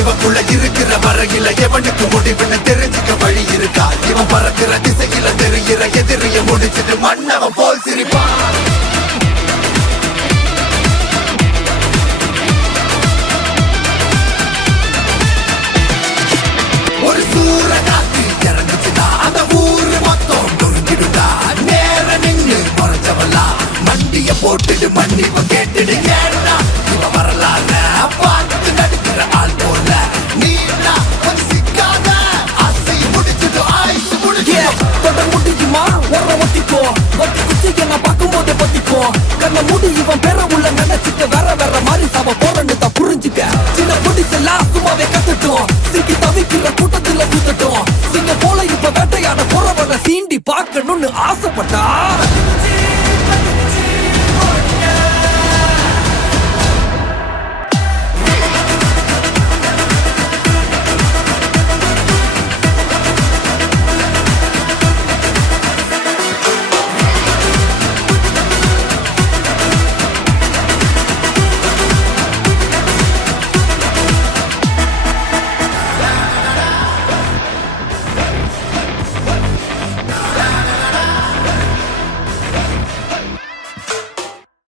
இவக்குள்ள இருக்கிற வரையில எவனுக்கு முடிவுன்னு தெரிஞ்சுக்க வழி இருக்கா? இவன் பறக்கிற திசையில தெரிகிற எதிரிய முடிச்சிட்டு மன்னவன் போல் சிரிப்பான். ஒரு சூற காத்து இறங்குச்சுடா, அந்த ஊரு மொத்தம் நொறுங்கிடுடா. நேர நின்னு மறைச்சவல்லா மண்டிய போட்டுடு, மன்னிப்ப கேட்டுடு. ஏன்னா இவ வரலாற பார்த்து நடிக்கிற ஆள் போல நீனா கொஞ்சம் சிக்காத. ஆசை முடிச்சுட்டு ஆயுசு முடிச்சு தொட முடியுமா வர ஒட்டிக்கோ. ஒட்டி குச்சி என்ன பார்க்கும் போது பத்திக்கோ. கண்ண மூடி இவன் பேர உள்ள நினைச்சுக்க வேற வேற மாதிரி சாவ போறன்னு தான் புரிஞ்சுக்க. சின்ன பொடிசெல்லாம் சும்மாவே கத்துட்டோம். சிக்கி தவிக்கிற கூட்டத்துல ஊத்தட்டும். சிங்க போல இப்ப வேட்டையாட போறவன சீண்டி பார்க்கணும்னு ஆசைப்பட்டா